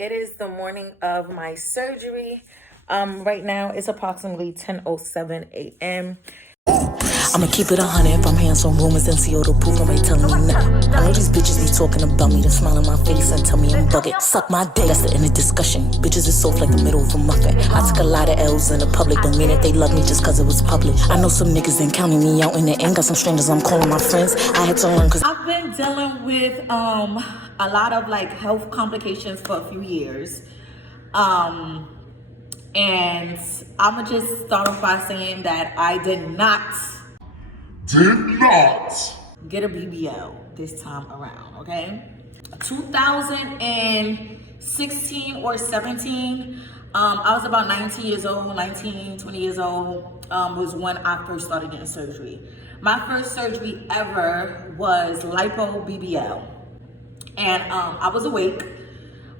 It is the morning of my surgery. Right now it's approximately 10:07 a.m. I'ma keep it 100 if I'm hearing some rumors and see all the proof, nobody telling me nothing. I know these bitches be talking about me, they smile in my face and tell me I'm bugging. Suck my dick, that's the end of discussion. Bitches is soft like the middle of a muffin. I took a lot of L's in the public, don't mean that they love me just cause it was public. I know some niggas ain't counting me out in the end, got some strangers I'm calling my friends. I had to learn cause I've been dealing with a lot of like health complications for a few years. And I'ma just start off by saying that I did not get a BBL this time around, okay? 2016 or 17, I was about 19 years old, 20 years old, was when I first started getting surgery. My first surgery ever was lipo BBL. And I was awake.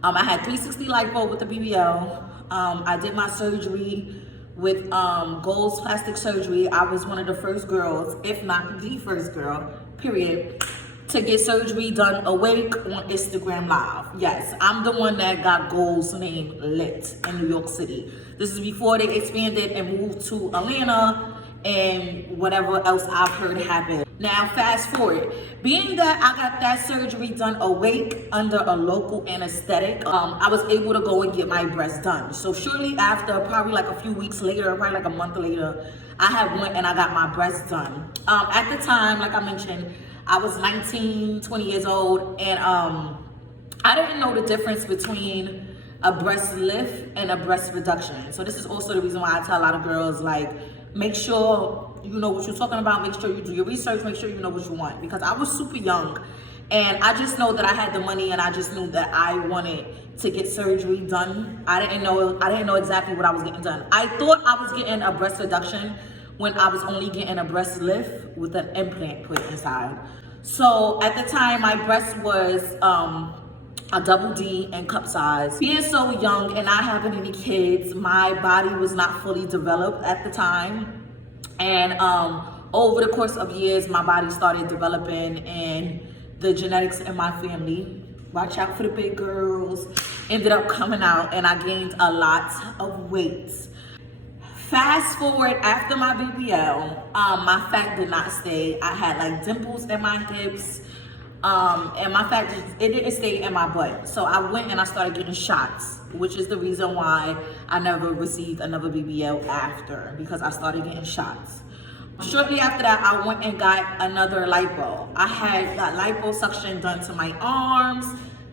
I had 360 lipo with the BBL. I did my surgery with Gold's plastic surgery. I was one of the first girls, if not the first girl, period, to get surgery done awake on Instagram Live. Yes, I'm the one that got Gold's name lit in New York City. This is before they expanded and moved to Atlanta and whatever else I've heard happened. Now fast forward, being that I got that surgery done awake under a local anesthetic, I was able to go and get my breast done. So shortly after, probably like a few weeks later, probably like a month later, I had went and I got my breast done. At the time, like I mentioned, I was 19, 20 years old, and I didn't know the difference between a breast lift and a breast reduction. So this is also the reason why I tell a lot of girls, like, make sure you know what you're talking about, make sure you do your research, make sure you know what you want. Because I was super young and I just know that I had the money and I just knew that I wanted to get surgery done. I didn't know exactly what I was getting done. I thought I was getting a breast reduction when I was only getting a breast lift with an implant put inside. So at the time, my breast was a double D and cup size. Being so young and not having any kids, my body was not fully developed at the time. And over the course of years, my body started developing, and the genetics in my family, watch out for the big girls, ended up coming out, and I gained a lot of weight. Fast forward, after my BBL, my fat did not stay. I had like dimples in my hips, and my fat it didn't stay in my butt. So I went and I started getting shots, which is the reason why I never received another BBL after, because I started getting shots. Shortly after that, I went and got another lipo. I had got liposuction done to my arms,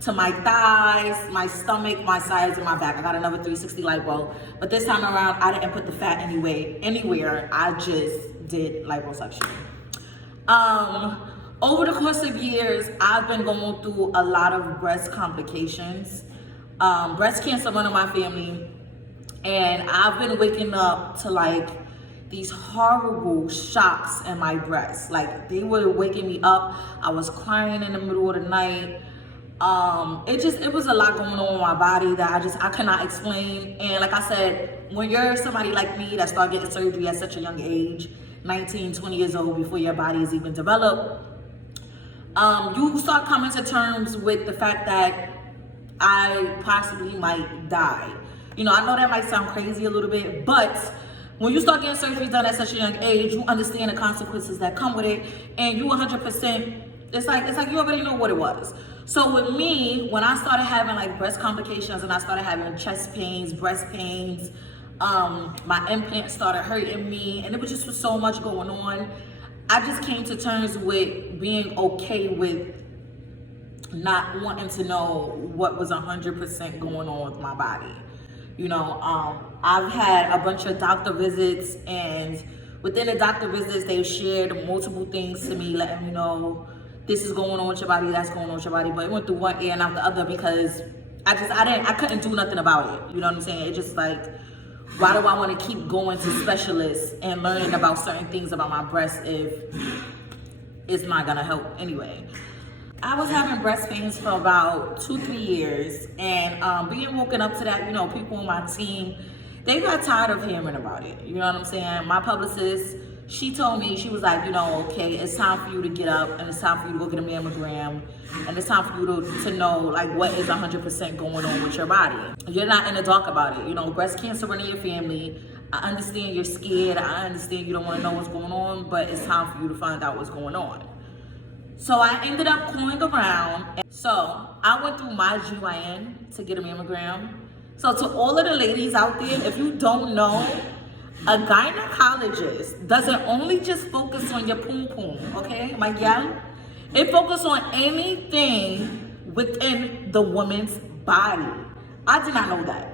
to my thighs, my stomach, my sides, and my back. I got another 360 lipo, but this time around, I didn't put the fat anywhere. I just did liposuction. Over the course of years, I've been going through a lot of breast complications. Breast cancer run in my family, and I've been waking up to like these horrible shocks in my breast. Like, they were waking me up. I was crying in the middle of the night. It was a lot going on in my body that I cannot explain. And like I said, when you're somebody like me that started getting surgery at such a young age, 19, 20 years old, before your body is even developed, you start coming to terms with the fact that I possibly might die. You know, I know that might sound crazy a little bit, but when you start getting surgery done at such a young age, you understand the consequences that come with it, and you 100%, it's like you already know what it was. So with me, when I started having like breast complications and I started having chest pains, breast pains, my implant started hurting me, and it was just so much going on. I just came to terms with being okay with not wanting to know what was 100% going on with my body. You know, I've had a bunch of doctor visits, and within the doctor visits, they've shared multiple things to me, letting me know this is going on with your body, that's going on with your body. But it went through one ear and out the other because I couldn't do nothing about it. You know what I'm saying? It's just like, why do I want to keep going to specialists and learning about certain things about my breast if it's not gonna help anyway? I was having breast pains for about 2-3 years, and being woken up to that, you know, people on my team, they got tired of hearing about it. You know what I'm saying? My publicist she told me, she was like, you know, okay, it's time for you to get up and it's time for you to go get a mammogram and it's time for you to know like what is 100% going on with your body. You're not in the dark about it. You know, breast cancer running your family. I understand you're scared. I understand you don't want to know what's going on, but it's time for you to find out what's going on. So I ended up calling around. So I went through my GYN to get a mammogram. So to all of the ladies out there, if you don't know, a gynecologist doesn't only just focus on your poom poom, okay, my gal? It focuses on anything within the woman's body. I did not know that.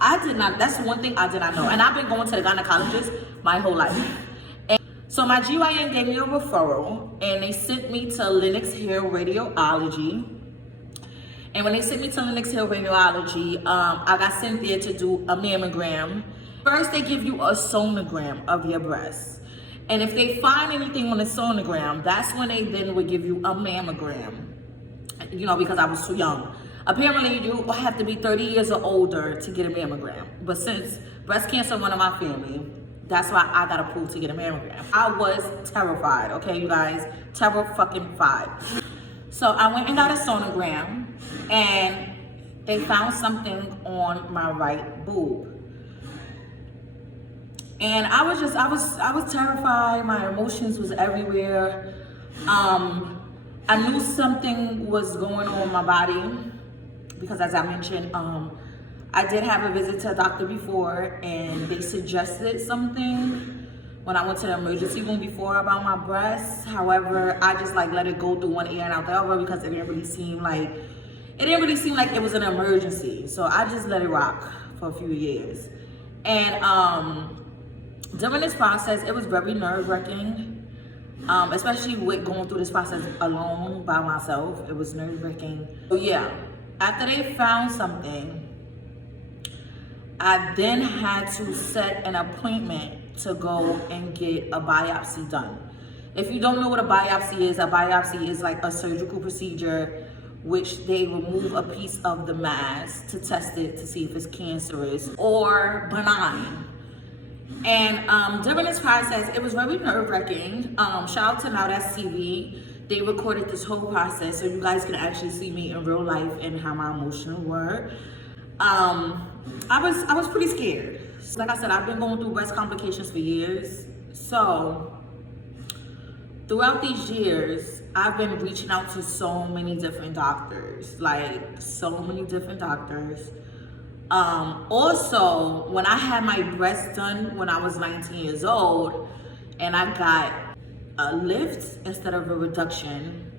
I did not, that's one thing I did not know. And I've been going to the gynecologist my whole life. And so my GYN gave me a referral and they sent me to Lenox Hill Radiology. And when they sent me to Lenox Hill Radiology, I got sent there to do a mammogram. First, they give you a sonogram of your breast. And if they find anything on the sonogram, that's when they then would give you a mammogram. You know, because I was too young. Apparently, you have to be 30 years or older to get a mammogram. But since breast cancer run in my family, that's why I got approved to get a mammogram. I was terrified, okay, you guys? Terrified. So I went and got a sonogram, and they found something on my right boob. And I was terrified. My emotions was everywhere. I knew something was going on in my body because, as I mentioned, I did have a visit to a doctor before, and they suggested something when I went to the emergency room before about my breasts. However, I just like let it go through one ear and out the other because it didn't really seem like it was an emergency. So I just let it rock for a few years. And during this process, it was very nerve-wracking, especially with going through this process alone by myself. It was nerve-wracking. So yeah, after they found something, I then had to set an appointment to go and get a biopsy done. If you don't know what a biopsy is like a surgical procedure which they remove a piece of the mass to test it to see if it's cancerous or benign. And during this process, it was very nerve-wracking. Shout out to Now That's TV. They recorded this whole process so you guys can actually see me in real life and how my emotions were. I was pretty scared. Like I said, I've been going through breast complications for years. So throughout these years, I've been reaching out to so many different doctors, Also, when I had my breast done when I was 19 years old, and I got a lift instead of a reduction,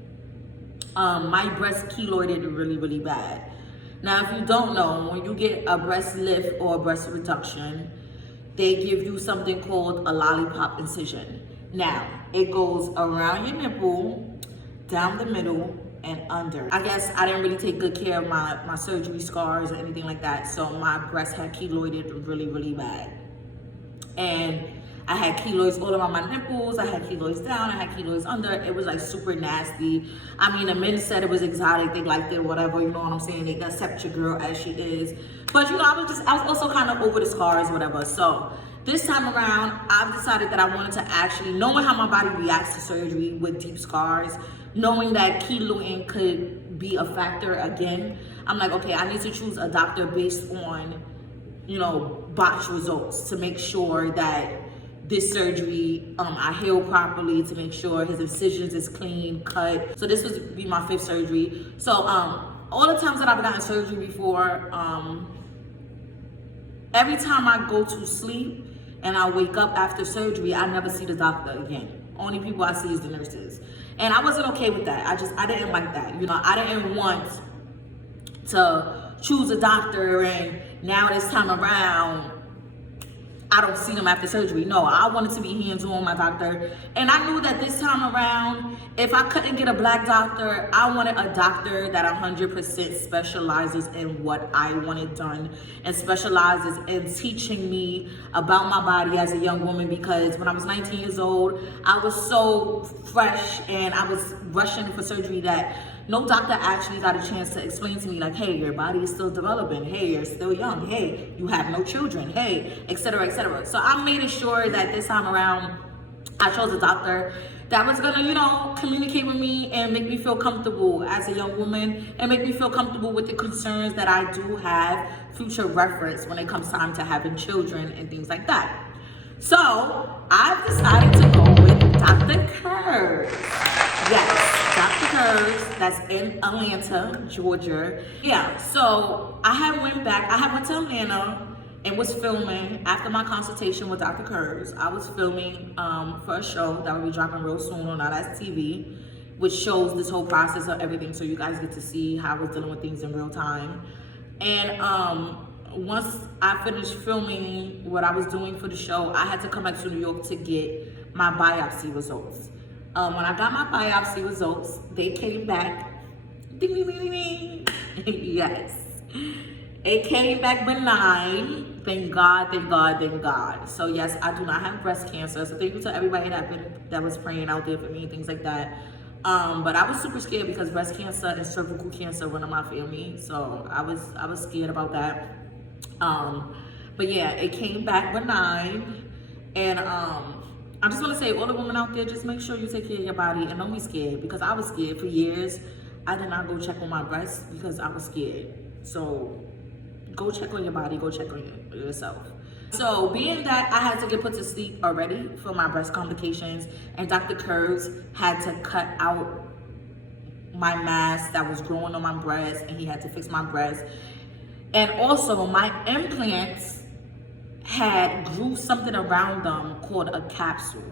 my breast keloided really, really bad. Now, if you don't know, when you get a breast lift or a breast reduction, they give you something called a lollipop incision. Now, it goes around your nipple, down the middle, and under. I guess I didn't really take good care of my surgery scars or anything like that, so my breast had keloided really, really bad. And I had keloids all around my nipples, I had keloids down, I had keloids under. It was like super nasty. I mean, the men said it was exotic, they liked it, whatever, you know what I'm saying? They accept your girl as she is. But you know, I was also kind of over the scars, whatever. So this time around, I've decided that I wanted to actually, knowing how my body reacts to surgery with deep scars, knowing that keloiding could be a factor again, I'm like, okay, I need to choose a doctor based on, you know, botched results to make sure that this surgery, I heal properly, to make sure his incisions is clean, cut. So this would be my 5th surgery. So all the times that I've gotten surgery before, every time I go to sleep and I wake up after surgery, I never see the doctor again. Only people I see is the nurses. And I wasn't okay with that. I didn't like that. You know, I didn't want to choose a doctor and now this time around, I don't see them after surgery. No, I wanted to be hands-on with my doctor. And I knew that this time around, if I couldn't get a black doctor, I wanted a doctor that 100% specializes in what I wanted done and specializes in teaching me about my body as a young woman, because when I was 19 years old, I was so fresh and I was rushing for surgery that no doctor actually got a chance to explain to me, like, hey, your body is still developing. Hey, you're still young. Hey, you have no children. Hey, etc., etc. So I made sure that this time around, I chose a doctor that was gonna, you know, communicate with me and make me feel comfortable as a young woman and make me feel comfortable with the concerns that I do have future reference when it comes time to having children and things like that. So I've decided to go with Dr. Kurz. Yes, Dr. Kurz, that's in Atlanta, Georgia. Yeah, so I had went to Atlanta and was filming after my consultation with Dr. Kurz. I was filming for a show that will be dropping real soon on That's TV, which shows this whole process of everything, so you guys get to see how I was dealing with things in real time. And once I finished filming what I was doing for the show, I had to come back to New York to get my biopsy results. When I got my biopsy results, they came back, ding, ding, ding, ding, ding. Yes. It came back benign. Thank God, thank God, thank God. So yes, I do not have breast cancer. So thank you to everybody that was praying out there for me, things like that. But I was super scared because breast cancer and cervical cancer run in my family. So I was scared about that. But yeah, it came back benign. And I just want to say, all the women out there, just make sure you take care of your body and don't be scared, because I was scared for years. I did not go check on my breasts because I was scared. So go check on your body, go check on yourself. So being that I had to get put to sleep already for my breast complications, and Dr. Kurz had to cut out my mass that was growing on my breast, and he had to fix my breast. And also my implants grew something around them called a capsule.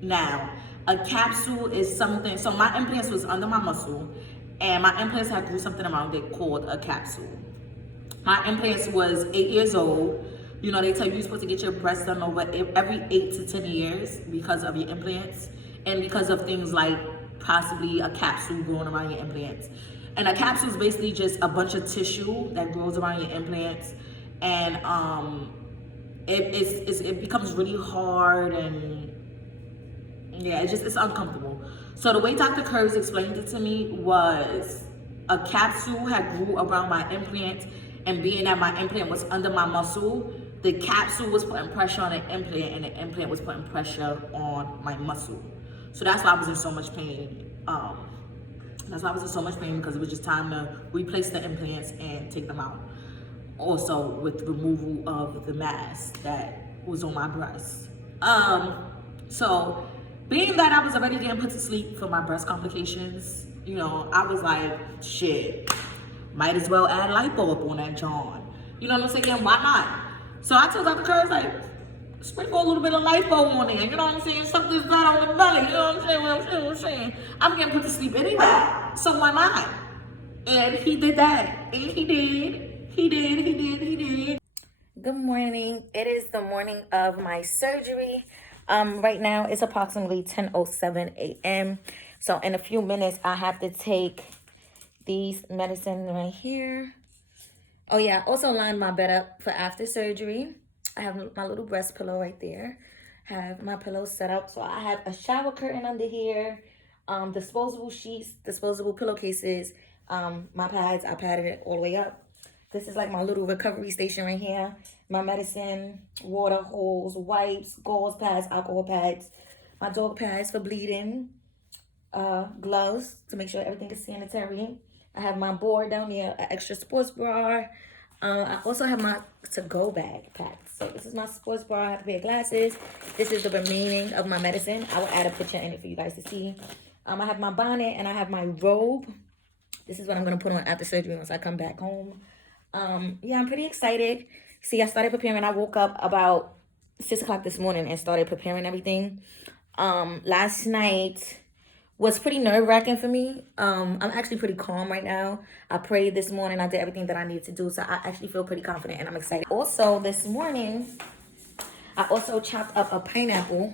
Now, a capsule is something, so my implants was under my muscle, and my implants had grew something around it called a capsule. My implants was 8 years old. You know, they tell you you're supposed to get your breasts done over every 8 to 10 years because of your implants, and because of things like possibly a capsule growing around your implants. And a capsule is basically just a bunch of tissue that grows around your implants, and it becomes really hard, and yeah, it's uncomfortable. So the way Dr. Kurz explained it to me was a capsule had grew around my implant, and being that my implant was under my muscle, the capsule was putting pressure on the implant, and the implant was putting pressure on my muscle. So that's why I was in so much pain. Because it was just time to replace the implants and take them out. Also with removal of the mass that was on my breast. So being that I was already getting put to sleep for my breast complications, you know, I was like, shit, might as well add lipo up on that John. You know what I'm saying? Why not? So I told Dr. Kurz, like, sprinkle a little bit of lipo on there. You know what I'm saying? Something's not on the belly. You know what I'm saying? I'm getting put to sleep anyway, so why not? And he did that. And he did. Good morning. It is the morning of my surgery. Right now it's approximately 10:07 a.m. So in a few minutes I have to take these medicine right here. Oh yeah, I also lined my bed up for after surgery. I have my little breast pillow right there. Have my pillow set up. So I have a shower curtain under here, disposable sheets, disposable pillowcases, my pads. I padded it all the way up. This is like my little recovery station right here. My medicine, water holes, wipes, gauze pads, alcohol pads, my dog pads for bleeding, gloves to make sure everything is sanitary. I have my board down there, an extra sports bra. I also have my to-go bag packed. So this is my sports bra. I have a pair of glasses. This is the remaining of my medicine. I will add a picture in it for you guys to see. I have my bonnet and I have my robe. This is what I'm going to put on after surgery once I come back home. Yeah, I'm pretty excited. See, I started preparing. I woke up about 6 o'clock this morning and started preparing everything. Last night was pretty nerve-wracking for me. I'm actually pretty calm right now. I prayed this morning. I did everything that I needed to do. So I actually feel pretty confident and I'm excited. Also, this morning, I also chopped up a pineapple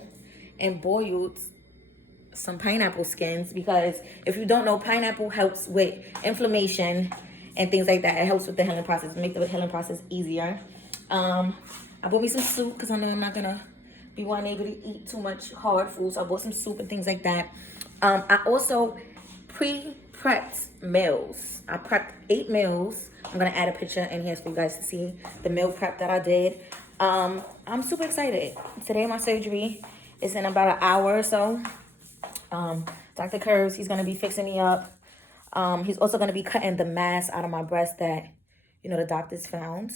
and boiled some pineapple skins, because if you don't know, pineapple helps with inflammation and things like that. It helps with the healing process, make the healing process easier. I bought me some soup because I know I'm not gonna be able to eat too much hard food, so I bought some soup and things like that. I also pre-prepped meals. I prepped 8 meals. I'm gonna add a picture in here for you guys to see the meal prep that I did. I'm super excited. Today my surgery It's in about an hour or so. Dr. Curves, he's gonna be fixing me up. He's also gonna be cutting the mass out of my breast that, you know, the doctors found.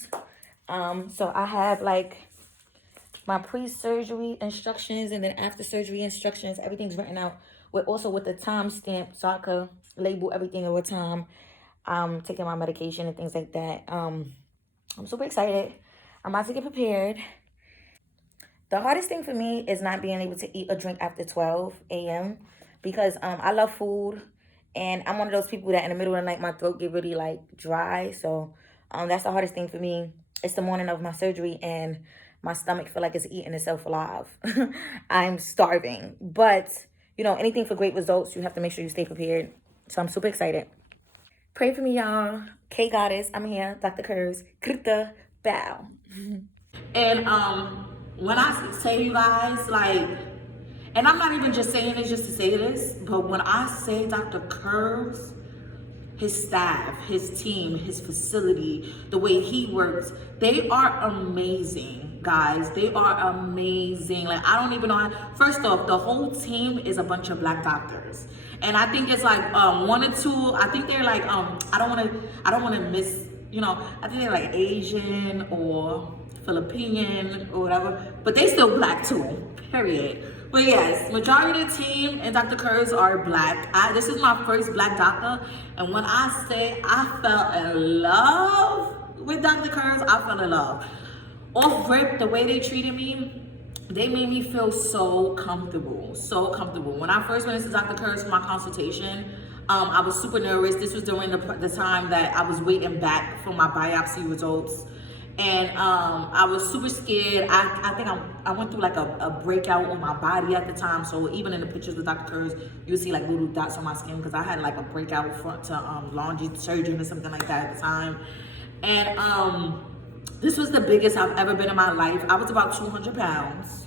So I have like my pre-surgery instructions and then after surgery instructions. Everything's written out with the time stamp so I could label everything at what time I'm taking my medication and things like that. I'm super excited. I'm about to get prepared. The hardest thing for me is not being able to eat or drink after 12 a.m. because I love food, and I'm one of those people that in the middle of the night my throat get really like dry. So that's the hardest thing for me. It's the morning of my surgery and my stomach feel like it's eating itself alive. I'm starving, but you know, anything for great results, you have to make sure you stay prepared. So I'm super excited. Pray for me, y'all. K Goddess, I'm here. Dr. Curves, Krita, bow. And when I say, you guys, like, and I'm not even just saying this just to say this, but when I say Dr. Curves, his staff, his team, his facility, the way he works, they are amazing, guys. They are amazing. Like, I don't even know how, first off, the whole team is a bunch of Black doctors. And I think it's like one or two, I think they're like, I don't wanna miss, you know, I think they're like Asian or Filipinian or whatever, but they still Black too, period. But yes, majority of the team and Dr. Curves are Black. This is my first Black doctor, and when I say I fell in love with Dr. Curves, I fell in love. Off rip, the way they treated me, they made me feel so comfortable, so comfortable. When I first went into Dr. Curves for my consultation, I was super nervous. This was during the time that I was waiting back for my biopsy results. And I was super scared. I think I went through like a breakout on my body at the time. So even in the pictures with Dr. Curves, you'll see like little dots on my skin because I had like a breakout front to laundry surgery or something like that at the time. And this was the biggest I've ever been in my life. I was about 200 pounds.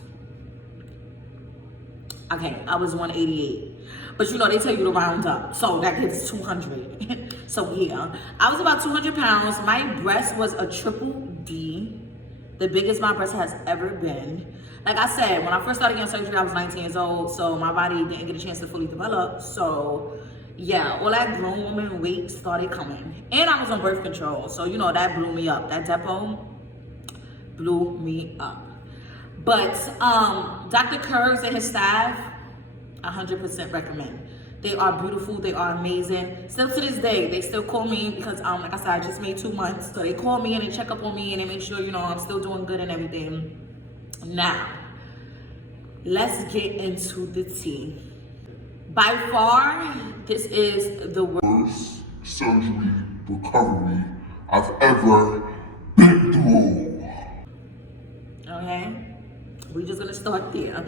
Okay, I was 188. But you know, they tell you to round up. So that gives 200. So yeah, I was about 200 pounds. My breast was a triple D, the biggest my breast has ever been. Like I said, when I first started getting surgery, I was 19 years old. So my body didn't get a chance to fully develop. So yeah, all that grown woman weight started coming. And I was on birth control. So you know, that blew me up. That depot blew me up. But Dr. Curves and his staff, 100% recommend. They are beautiful, they are amazing. Still to this day, they still call me because like I said, I just made 2 months. So they call me and they check up on me and they make sure, you know, I'm still doing good and everything. Now, let's get into the tea. By far, this is the worst surgery recovery I've ever been through. Okay, we're just gonna start there.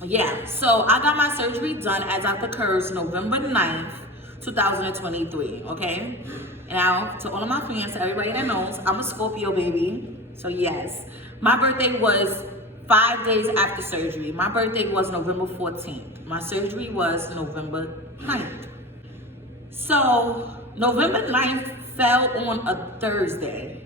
Yeah, so I got my surgery done at Dr. Curves November 9th, 2023, okay? Now, to all of my fans, to everybody that knows, I'm a Scorpio baby. So yes, my birthday was 5 days after surgery. My birthday was November 14th. My surgery was November 9th. So November 9th fell on a Thursday.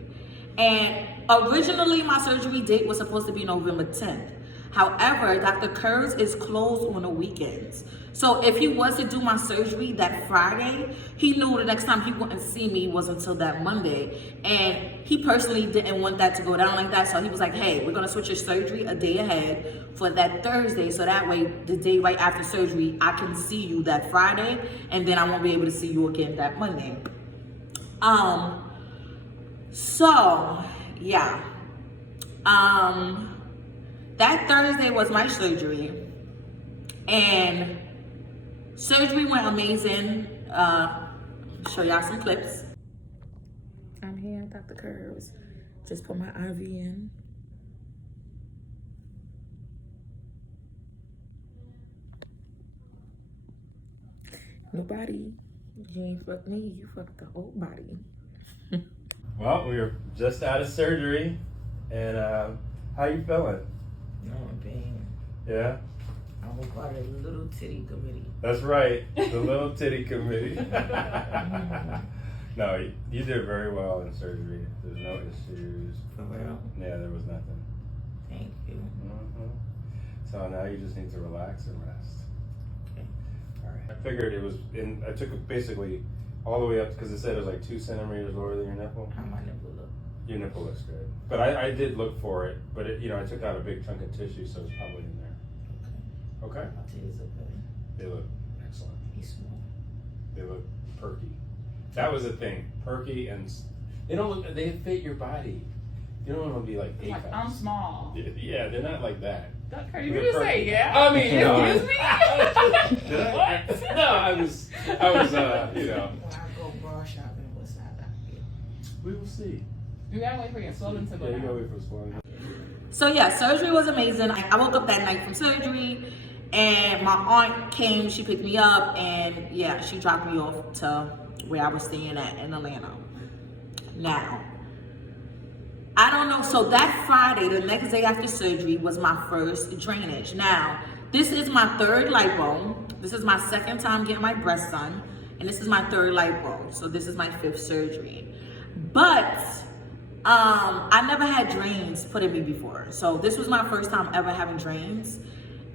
And originally my surgery date was supposed to be November 10th. However, Dr. Curves is closed on the weekends. So if he was to do my surgery that Friday, he knew the next time he wouldn't see me was until that Monday. And he personally didn't want that to go down like that. So he was like, hey, we're gonna switch your surgery a day ahead for that Thursday. So that way, the day right after surgery, I can see you that Friday. And then I won't be able to see you again that Monday. So yeah. That Thursday was my surgery, and surgery went amazing. Show y'all some clips. I'm here, Dr. Curves. Just put my IV in. Nobody. You ain't fucked me, you fucked the whole body. Well, we were just out of surgery, and how you feeling? No, I'm pain. Yeah? I'm a part of the little titty committee. That's right, the little titty committee. No, you did very well in surgery. There's no issues. For real? Yeah, there was nothing. Thank you. So now you just need to relax and rest. Okay. All right. I figured it was in. I took it basically all the way up because it said it was like 2 centimeters lower than your nipple. How my nipple look? Your nipple looks good, but I did look for it. But it, I took out a big chunk of tissue, so it's probably in there. Okay. I'll tell you something. They look excellent. He's small. They look perky. That was the thing. Perky and they don't look. They fit your body. You don't want to be like A Like, cups. I'm small. Yeah, they're not like that. That's crazy. They're You just perky. say, yeah. I mean, Excuse me? Did I? What? No, I was. When I go bra shopping, what size I feel? We will see. You gotta wait for your swelling to go Yeah, you gotta down. wait for swelling. So yeah, surgery was amazing. I woke up that night from surgery, and my aunt came. She picked me up, and yeah, she dropped me off to where I was staying at in Atlanta. Now, I don't know. So that Friday, the next day after surgery, was my first drainage. Now, this is my 3rd lipo. This is my 2nd time getting my breast done, and this is my 3rd lipo. So this is my 5th surgery. But I never had drains put in me before. So this was my first time ever having drains.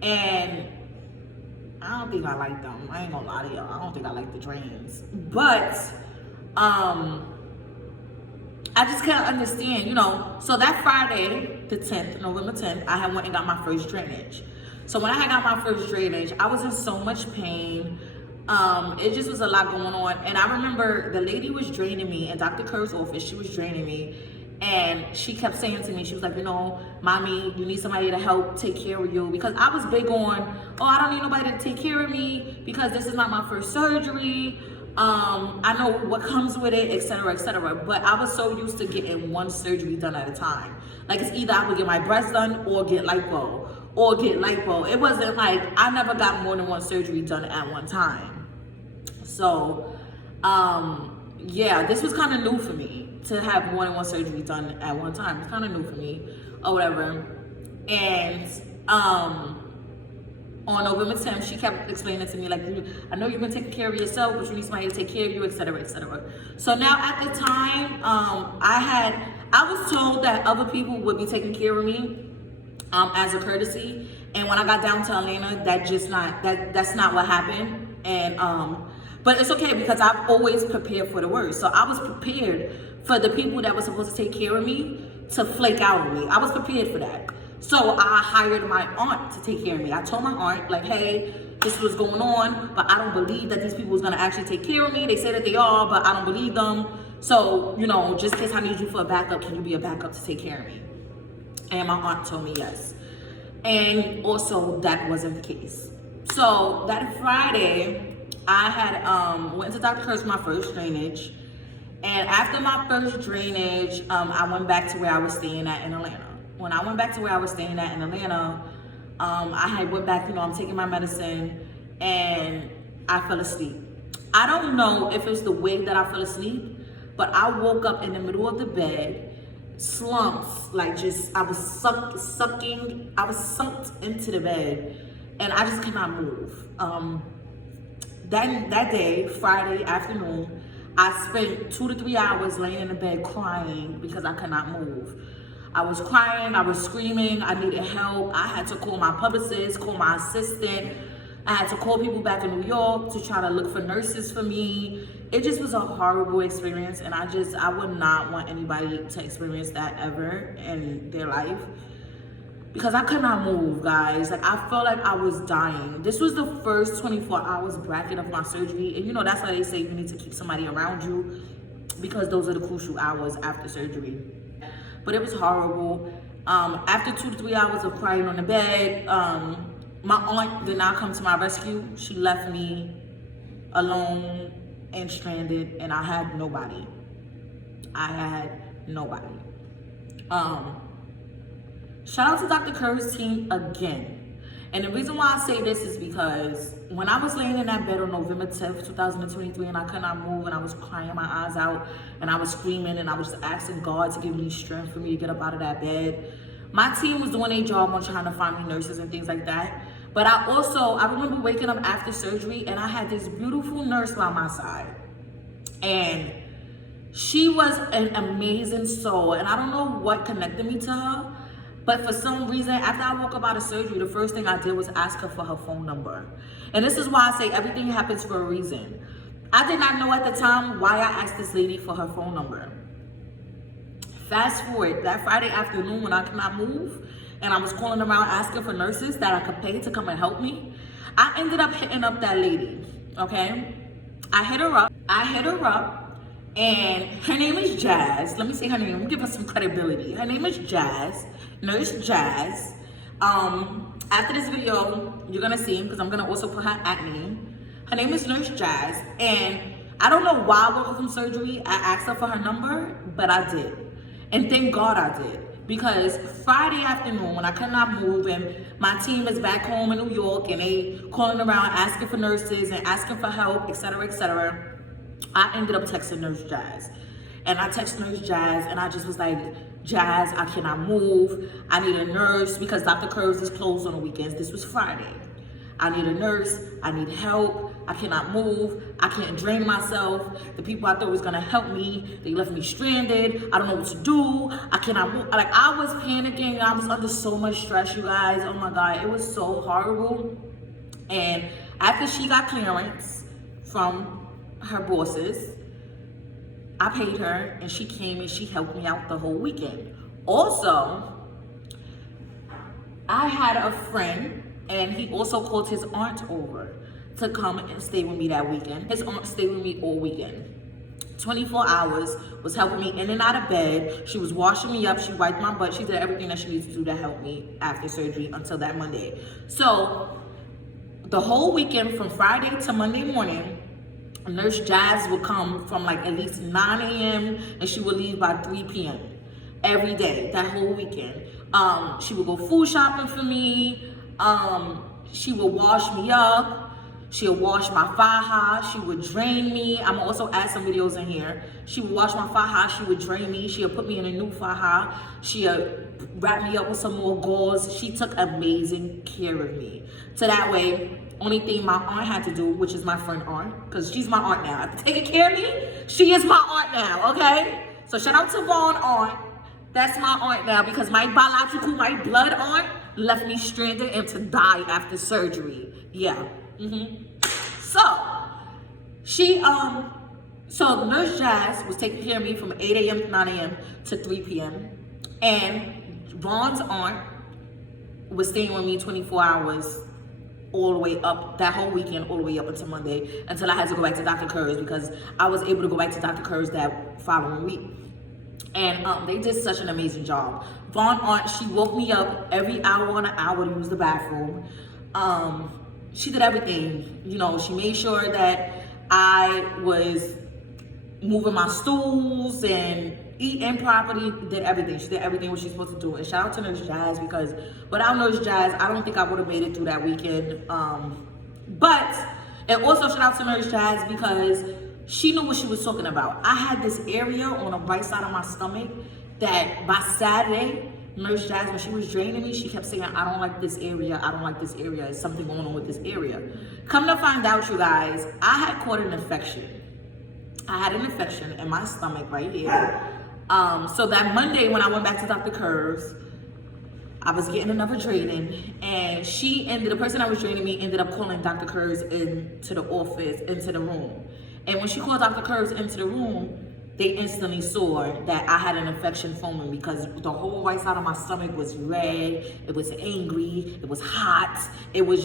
And I don't think I like them. I ain't gonna lie to y'all. I don't think I like the drains. But I just can't understand, So that Friday, the 10th, November 10th, I had went and got my first drainage. So when I had got my first drainage, I was in so much pain. It just was a lot going on. And I remember the lady was draining me in Dr. Kerr's office. She was draining me. And she kept saying to me, she was like, mommy, you need somebody to help take care of you. Because I was big on, I don't need nobody to take care of me because this is not my first surgery. I know what comes with it, etc., etc. But I was so used to getting one surgery done at a time. Like it's either I would get my breast done or get lipo. It wasn't like I never got more than one surgery done at one time. So, yeah, this was kind of new for me to have more than one surgery done at one time. It's kind of new for me or whatever. And on November 10th, she kept explaining to me, like, I know you've been taking care of yourself, but you need somebody to take care of you, etc., etc. So now at the time, I was told that other people would be taking care of me as a courtesy. And when I got down to Atlanta, that's not what happened. And but it's okay because I've always prepared for the worst. So I was prepared for the people that were supposed to take care of me to flake out on me. I was prepared for that. So I hired my aunt to take care of me. I told my aunt, like, hey, this was going on, but I don't believe that these people is gonna actually take care of me. They say that they are, but I don't believe them. So, just in case I need you for a backup, can you be a backup to take care of me? And my aunt told me yes. And also that wasn't the case. So that Friday, I had went to Dr. Kerr's for my first drainage. And after my first drainage, I went back to where I was staying at in Atlanta. When I went back to where I was staying at in Atlanta, I went back, I'm taking my medicine, and I fell asleep. I don't know if it's the way that I fell asleep, but I woke up in the middle of the bed, slumps, like I was sucked into the bed, and I just cannot move. That day, Friday afternoon, I spent 2 to 3 hours laying in the bed crying because I could not move. I was crying, I was screaming, I needed help. I had to call my publicist, call my assistant. I had to call people back in New York to try to look for nurses for me. It just was a horrible experience, and I would not want anybody to experience that ever in their life. Because I could not move, guys. Like, I felt like I was dying. This was the first 24 hours bracket of my surgery. And that's why they say you need to keep somebody around you, because those are the crucial hours after surgery. But it was horrible. After 2 to 3 hours of crying on the bed, my aunt did not come to my rescue. She left me alone and stranded, and I had nobody. Shout out to Dr. Kerr's team again. And the reason why I say this is because when I was laying in that bed on November 10th, 2023, and I could not move, and I was crying my eyes out, and I was screaming, and I was just asking God to give me strength for me to get up out of that bed, my team was doing their job on trying to find me nurses and things like that. But I remember waking up after surgery, and I had this beautiful nurse by my side. And she was an amazing soul, and I don't know what connected me to her. But for some reason, after I woke up out of surgery, the first thing I did was ask her for her phone number. And this is why I say everything happens for a reason. I did not know at the time why I asked this lady for her phone number. Fast forward, that Friday afternoon when I could not move, and I was calling around asking for nurses that I could pay to come and help me, I ended up hitting up that lady, okay? I hit her up, and her name is Jazz. Let me say her name, let me give her some credibility. Her name is Jazz, Nurse Jazz. After this video, you're gonna see, because I'm gonna also put her at name. Her name is Nurse Jazz, and I don't know why I woke up from surgery. I asked her for her number, but I did. And thank God I did. Because Friday afternoon, when I could not move, and my team is back home in New York, and they calling around asking for nurses and asking for help, etc., I ended up texting Nurse Jazz. And I texted Nurse Jazz, and I just was like, Jazz, I cannot move. I need a nurse because Dr. Curves is closed on the weekends. This was Friday. I need a nurse. I need help. I cannot move. I can't drain myself. The people I thought was gonna help me, they left me stranded. I don't know what to do. I cannot move. Like, I was panicking. I was under so much stress, you guys. Oh my God, it was so horrible. And after she got clearance from her bosses, I paid her, and she came and she helped me out the whole weekend. Also, I had a friend, and he also called his aunt over to come and stay with me that weekend. His aunt stayed with me all weekend. 24 hours, was helping me in and out of bed. She was washing me up, she wiped my butt, she did everything that she needs to do to help me after surgery until that Monday. So, the whole weekend from Friday to Monday morning, Nurse Jazz would come from like at least 9 a.m. and she would leave by 3 p.m. every day, that whole weekend. She would go food shopping for me. She would wash me up. She would wash my faja. She would drain me. I'm also add some videos in here. She would wash my faja. She would drain me. She would put me in a new faja. She would wrap me up with some more gauze. She took amazing care of me. So that way, only thing my aunt had to do, which is my friend aunt, because she's my aunt now. After taking care of me, she is my aunt now, okay? So shout out to Vaughn aunt. That's my aunt now, because my biological, my blood aunt left me stranded and to die after surgery. Yeah. So so Nurse Jazz was taking care of me from 8 a.m. to 9 a.m. to 3 p.m. And Vaughn's aunt was staying with me 24 hours all the way up, that whole weekend, all the way up until Monday, until I had to go back to Dr. Curves, because I was able to go back to Dr. Curves that following week. And they did such an amazing job. Vaughn aunt, she woke me up every hour on an hour to use the bathroom. She did everything. You know, she made sure that I was moving my stools and eating properly, did everything. She did everything what she's supposed to do. And shout out to Nurse Jazz, because without Nurse Jazz, I don't think I would have made it through that weekend. And also shout out to Nurse Jazz, because she knew what she was talking about. I had this area on the right side of my stomach that by Saturday, Nurse Jazz, when she was draining me, she kept saying, I don't like this area, I don't like this area, there's something going on with this area. Come to find out, you guys, I had caught an infection. I had an infection in my stomach right here. So that Monday when I went back to Dr. Curves, I was getting another draining, and the person that was draining me ended up calling Dr. Curves into the office, into the room. And when she called Dr. Curves into the room, they instantly saw that I had an infection forming, because the whole right side of my stomach was red, it was angry, it was hot, it was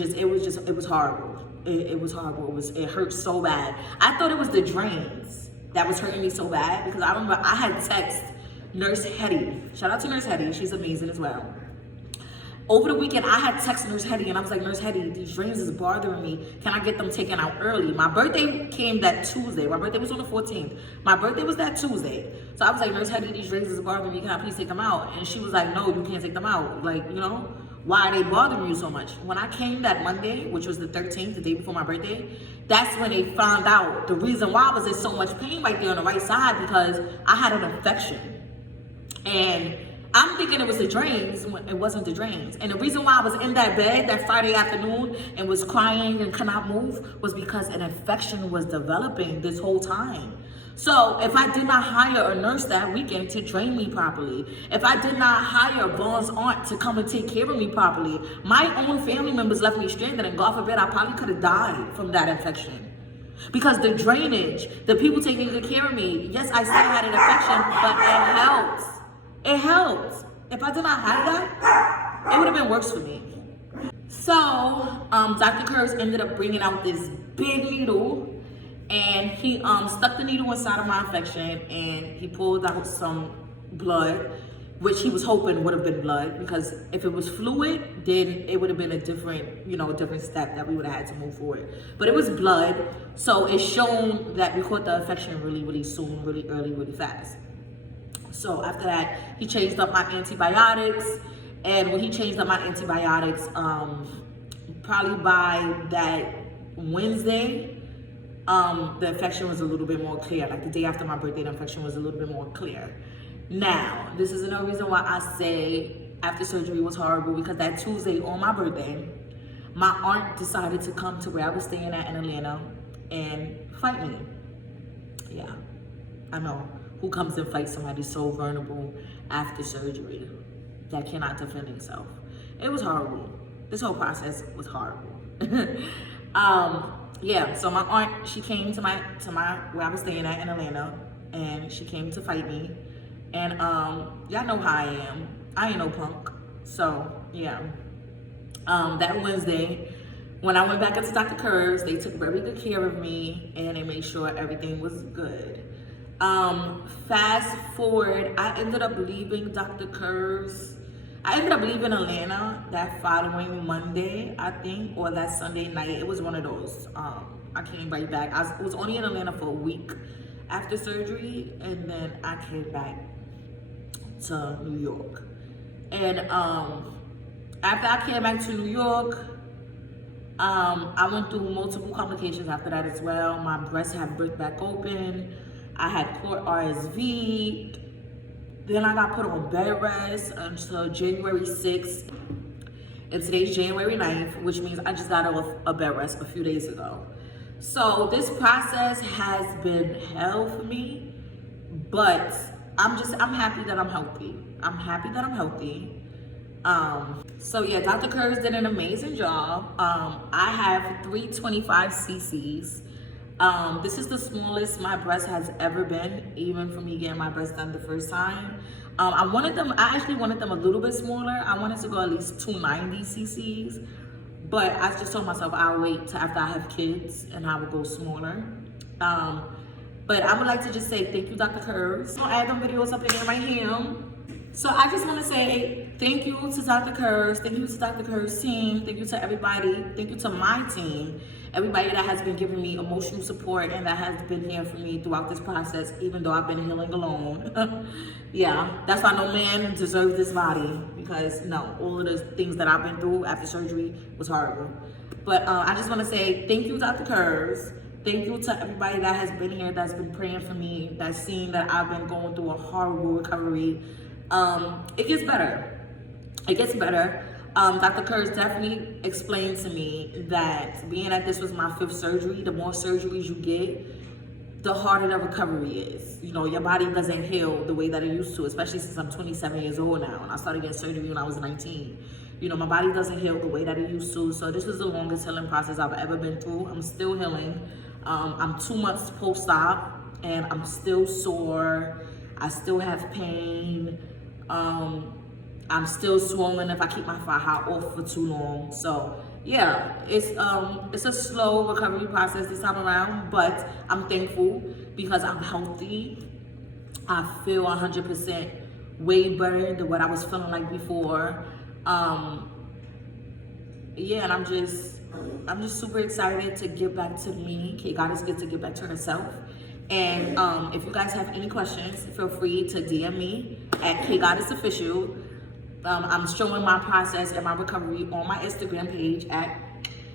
horrible. It was horrible. It hurt so bad. I thought it was the drains that was hurting me so bad, because I remember I had texted Nurse Hetty. Shout out to Nurse Hetty, she's amazing as well. Over the weekend, I had texted Nurse Hetty, and I was like, Nurse Hetty, these drains is bothering me. Can I get them taken out early? My birthday came that Tuesday. My birthday was on the 14th. My birthday was that Tuesday. So I was like, Nurse Hetty, these drains is bothering me. Can I please take them out? And she was like, no, you can't take them out. Like, you know, why are they bothering you so much? When I came that Monday, which was the 13th, the day before my birthday, that's when they found out the reason why I was in so much pain right there on the right side, because I had an infection. And I'm thinking it was the drains when it wasn't the drains. And the reason why I was in that bed that Friday afternoon and was crying and could not move was because an infection was developing this whole time. So if I did not hire a nurse that weekend to train me properly, if I did not hire Vaughn's aunt to come and take care of me properly, my own family members left me stranded, and God forbid, I probably could have died from that infection. Because the drainage, the people taking good care of me, yes, I still had an infection, but it helps. It helps. If I did not have that, it would have been worse for me. So, Dr. Kurz ended up bringing out this big needle, and he stuck the needle inside of my infection, and he pulled out some blood, which he was hoping would have been blood, because if it was fluid, then it would have been a different, a different step that we would have had to move forward. But it was blood, so it's shown that we caught the infection really, really soon, really early, really fast. So after that, he changed up my antibiotics, and when he changed up my antibiotics, probably by that Wednesday, the infection was a little bit more clear. Like the day after my birthday, the infection was a little bit more clear. Now, this is another reason why I say after surgery was horrible, because that Tuesday on my birthday, my aunt decided to come to where I was staying at in Atlanta and fight me. Yeah, I know. Who comes and fights somebody so vulnerable after surgery that cannot defend himself? It was horrible. This whole process was horrible. Yeah, so my aunt, she came to my where I was staying at in Atlanta, and she came to fight me. And y'all know how I am. I ain't no punk. So yeah. That Wednesday, when I went back into Dr. Kurz, they took very good care of me, and they made sure everything was good. Fast forward, I ended up leaving Dr. Kurz. I ended up leaving Atlanta that following Monday, I think, or that Sunday night. It was one of those. I came right back. I was only in Atlanta for a week after surgery, and then I came back to New York. And after I came back to New York, I went through multiple complications after that as well. My breast had burst back open. I had caught RSV. Then I got put on bed rest until January 6th. And today's January 9th, which means I just got off a bed rest a few days ago. So this process has been hell for me, but I'm happy that I'm healthy. I'm happy that I'm healthy. So yeah, Dr. Kurz did an amazing job. I have 325 cc's. This is the smallest my breast has ever been, even for me getting my breast done the first time. I actually wanted them a little bit smaller. I wanted to go at least 290 cc's, but I just told myself I'll wait till after I have kids and I will go smaller. But I would like to just say thank you, Dr. Kurz. I'll add them videos up in there right here. So I just want to say thank you to Dr. Kurz, thank you to Dr. Kurz's team, thank you to everybody, thank you to my team, everybody that has been giving me emotional support and that has been here for me throughout this process, even though I've been healing alone. Yeah, that's why no man deserves this body, because no, all of the things that I've been through after surgery was horrible. But I just want to say thank you, Dr. Kurz. Thank you to everybody that has been here, that's been praying for me, that's seen that I've been going through a horrible recovery. It gets better. It gets better. Dr. Kurz definitely explained to me that being that this was my 5th surgery, the more surgeries you get, the harder the recovery is. Your body doesn't heal the way that it used to, especially since I'm 27 years old now, and I started getting surgery when I was 19. My body doesn't heal the way that it used to, so this was the longest healing process I've ever been through. I'm still healing. I'm 2 months post-op, and I'm still sore. I still have pain. I'm still swollen if I keep my thigh off for too long. So yeah, it's a slow recovery process this time around, but I'm thankful because I'm healthy. I feel 100% way better than what I was feeling like before. Yeah, and I'm just super excited to get back to me. God is good to get back to herself. And if you guys have any questions, feel free to DM me at KGoddessOfficial. I'm showing my process and my recovery on my Instagram page at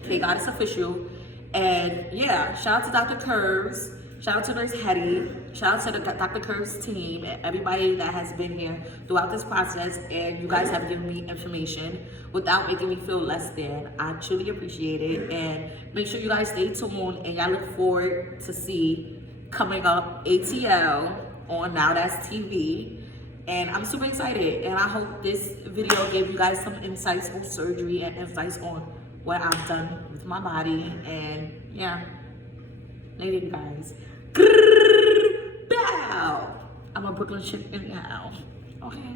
KGoddessOfficial. And yeah, shout out to Dr. Kurz, shout out to Nurse Hetty, shout out to the Dr. Kurz team and everybody that has been here throughout this process. And you guys have given me information without making me feel less than. I truly appreciate it. And make sure you guys stay tuned and y'all look forward to see coming up, ATL, on Now That's TV. And I'm super excited. And I hope this video gave you guys some insights on surgery and insights on what I've done with my body. And yeah, later, you guys. Bow. I'm a Brooklyn chick anyhow. Okay.